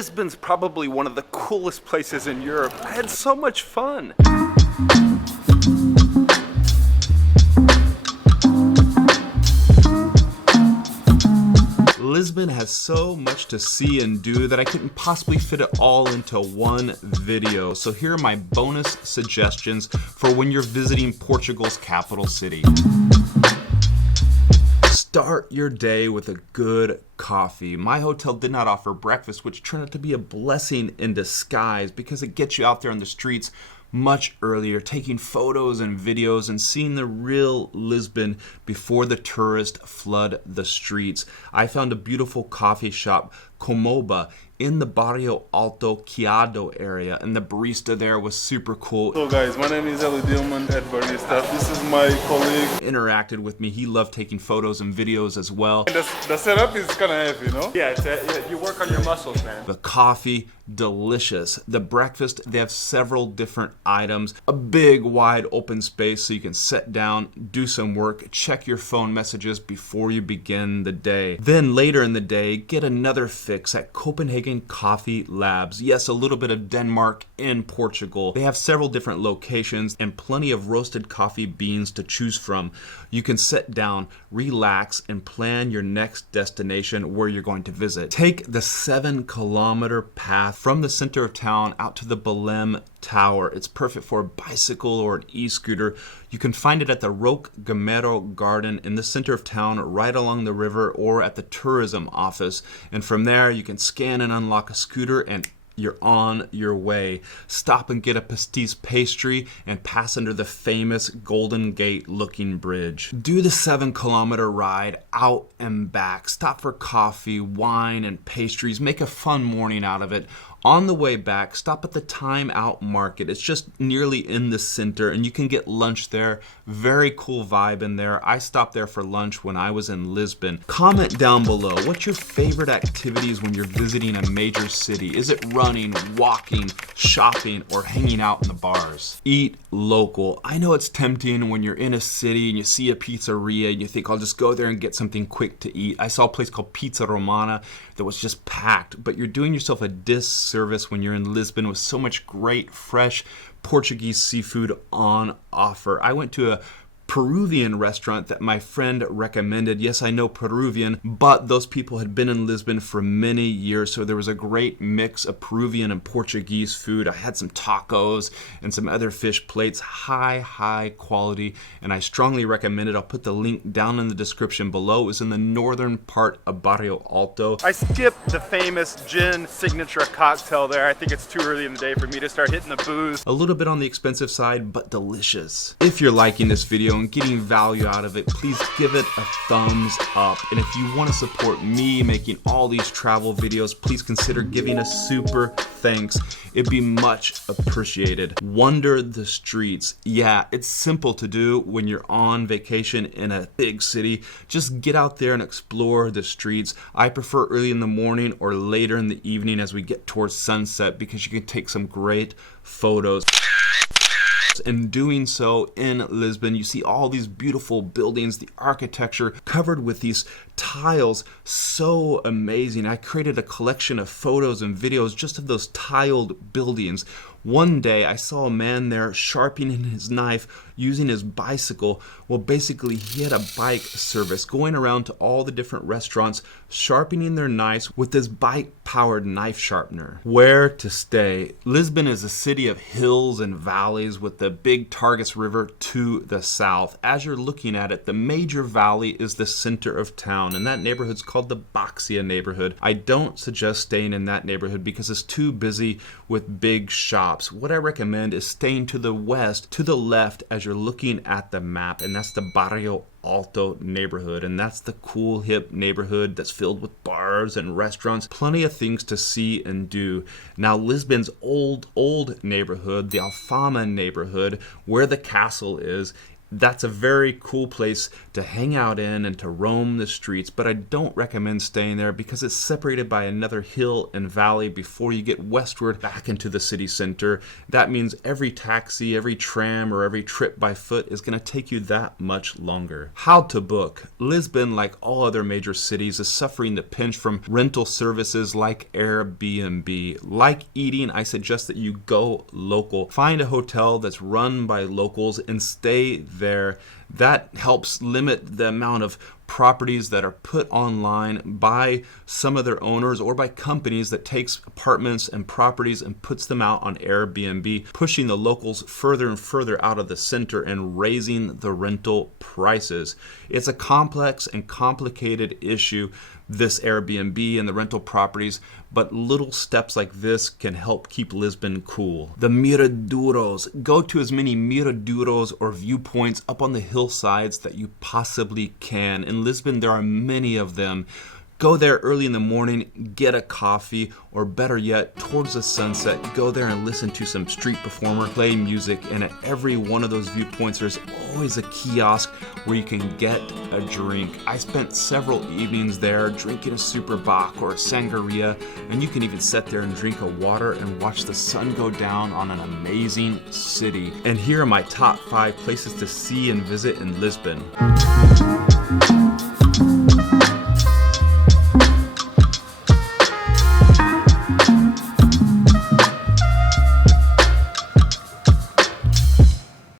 Lisbon's probably one of the coolest places in Europe. I had so much fun. Lisbon has so much to see and do that I couldn't possibly fit it all into one video. So here are my bonus suggestions for when you're visiting Portugal's capital city. Start your day with a good coffee. My hotel did not offer breakfast, which turned out to be a blessing in disguise because it gets you out there on the streets much earlier, taking photos and videos and seeing the real Lisbon before the tourists flood the streets. I found a beautiful coffee shop, Comoba, in the Barrio Alto Chiado area, and the barista there was super cool. So guys, my name is Eli Dillman, head barista. This is my colleague. Interacted with me. He loved taking photos and videos as well. The setup is kind of heavy, no? Yeah, you work on your muscles, man. The coffee, delicious. The breakfast, they have several different items. A big, wide open space so you can sit down, do some work, check your phone messages before you begin the day. Then later in the day, get another fix at Copenhagen Coffee Labs. Yes, a little bit of Denmark in Portugal. They have several different locations and plenty of roasted coffee beans to choose from. You can sit down, relax, and plan your next destination where you're going to visit. Take the 7-kilometer path from the center of town out to the Belém Tower. It's perfect for a bicycle or an e-scooter. You can find it at the Roque Gamero Garden in the center of town, right along the river, or at the tourism office. And from there, you can scan and unlock a scooter and you're on your way. Stop and get a pastis pastry and pass under the famous Golden Gate looking bridge. Do the 7-kilometer ride out and back. Stop for coffee, wine, and pastries. Make a fun morning out of it. On the way back, stop at the Time Out Market. It's just nearly in the center, and you can get lunch there. Very cool vibe in there. I stopped there for lunch when I was in Lisbon. Comment down below, what's your favorite activities when you're visiting a major city? Is it running, walking, shopping, or hanging out in the bars? Eat local. I know it's tempting when you're in a city and you see a pizzeria and you think, I'll just go there and get something quick to eat. I saw a place called Pizza Romana that was just packed, but you're doing yourself a disservice when you're in Lisbon with so much great, fresh Portuguese seafood on offer. I went to a Peruvian restaurant that my friend recommended. Yes, I know Peruvian, but those people had been in Lisbon for many years, so there was a great mix of Peruvian and Portuguese food. I had some tacos and some other fish plates, high quality, and I strongly recommend it. I'll put the link down in the description below. It was in the northern part of Barrio Alto. I skipped the famous gin signature cocktail there. I think it's too early in the day for me to start hitting the booze. A little bit on the expensive side, but delicious. If you're liking this video and getting value out of it, please give it a thumbs up. And if you want to support me making all these travel videos, please consider giving a super thanks. It'd be much appreciated. Wander the streets. Yeah, it's simple to do when you're on vacation in a big city. Just get out there and explore the streets. I prefer early in the morning or later in the evening as we get towards sunset because you can take some great photos. In doing so in Lisbon, you see all these beautiful buildings, the architecture covered with these tiles, so amazing. I created a collection of photos and videos just of those tiled buildings. One day I saw a man there sharpening his knife using his bicycle. Well, basically he had a bike service going around to all the different restaurants sharpening their knives with this bike-powered knife sharpener. Where to stay? Lisbon is a city of hills and valleys with the big Tagus River to the south. As you're looking at it, the major valley is the center of town, and that neighborhood's called the Baxia neighborhood. I don't suggest staying in that neighborhood because it's too busy with big shops. What I recommend is staying to the west, to the left as you're looking at the map, and that's the Barrio Alto neighborhood, and that's the cool hip neighborhood that's filled with bars and restaurants, plenty of things to see and do. Now Lisbon's old neighborhood, the Alfama neighborhood, where the castle is, That's a very cool place to hang out in and to roam the streets, but I don't recommend staying there because it's separated by another hill and valley before you get westward back into the city center. That means every taxi, every tram, or every trip by foot is going to take you that much longer. How to book. Lisbon, like all other major cities, is suffering the pinch from rental services like Airbnb. Like eating, I suggest that you go local. Find a hotel that's run by locals and stay there. That helps limit the amount of properties that are put online by some of their owners or by companies that takes apartments and properties and puts them out on Airbnb, pushing the locals further and further out of the center and raising the rental prices. It's a complex and complicated issue, this Airbnb and the rental properties, but little steps like this can help keep Lisbon cool. The Miraduros. Go to as many Miraduros or viewpoints up on the hillsides that you possibly can. In Lisbon, there are many of them. Go there early in the morning, get a coffee, or better yet, towards the sunset, go there and listen to some street performer play music. And at every one of those viewpoints, there's always a kiosk where you can get a drink. I spent several evenings there drinking a Super Bock or a sangria, and you can even sit there and drink a water and watch the sun go down on an amazing city. And here are my top 5 places to see and visit in Lisbon.